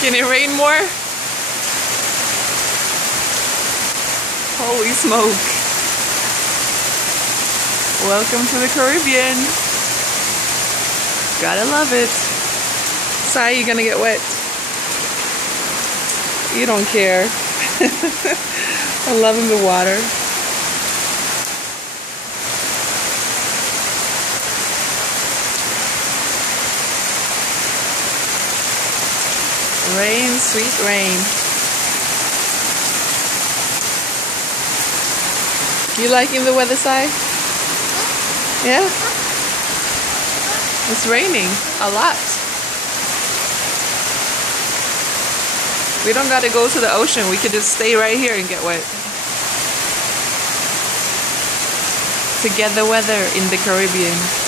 Can it rain more? Holy smoke. Welcome to the Caribbean. Gotta love it. Sai, you're gonna get wet. You don't care. I'm loving the water. Rain, sweet rain. You liking the weather, Sai? Yeah? It's raining a lot. We don't gotta go to the ocean. We could just stay right here and get wet. To get the weather in the Caribbean.